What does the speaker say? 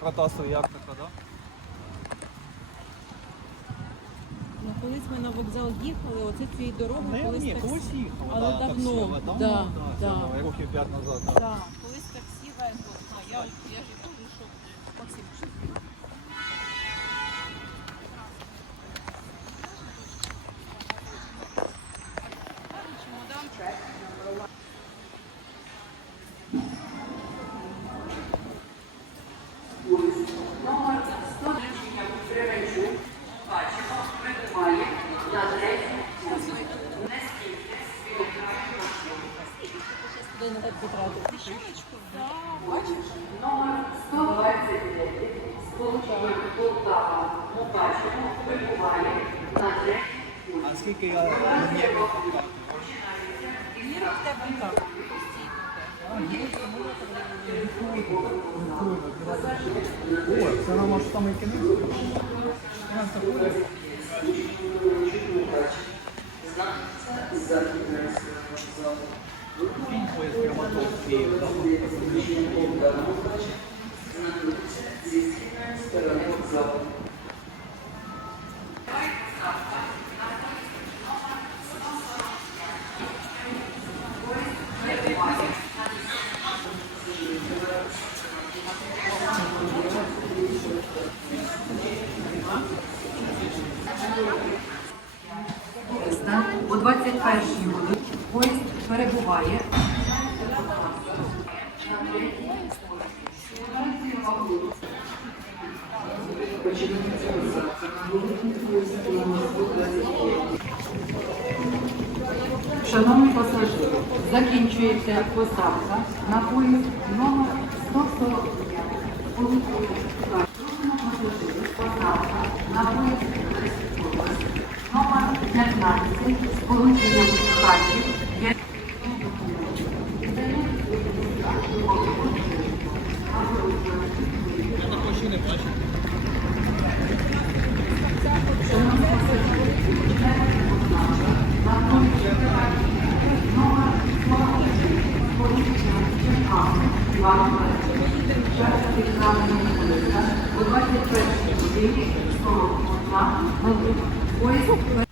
по Протасу як така, да? Ну, колись ми на вокзал їхали, оце цією дорогою, Не, колись ні, таксі. колись їхали, Але да, давно, таксі, давно, да, да, да. це років п'ять назад. Да. Да, колись таксі везло. А, я, я ж На третій. А скільки я не Віра в тебе так. О, це нам аж саме кінець. Знак здесь стороны вокзала. 21-й поїзд перебуває. Шановні пасажири, закінчується поставка на поїзд номер 145. Посадка на поїзд Norman Özel Üniversitesi Sporun Dünyası Sahibi Thank you. 뭐 머리 속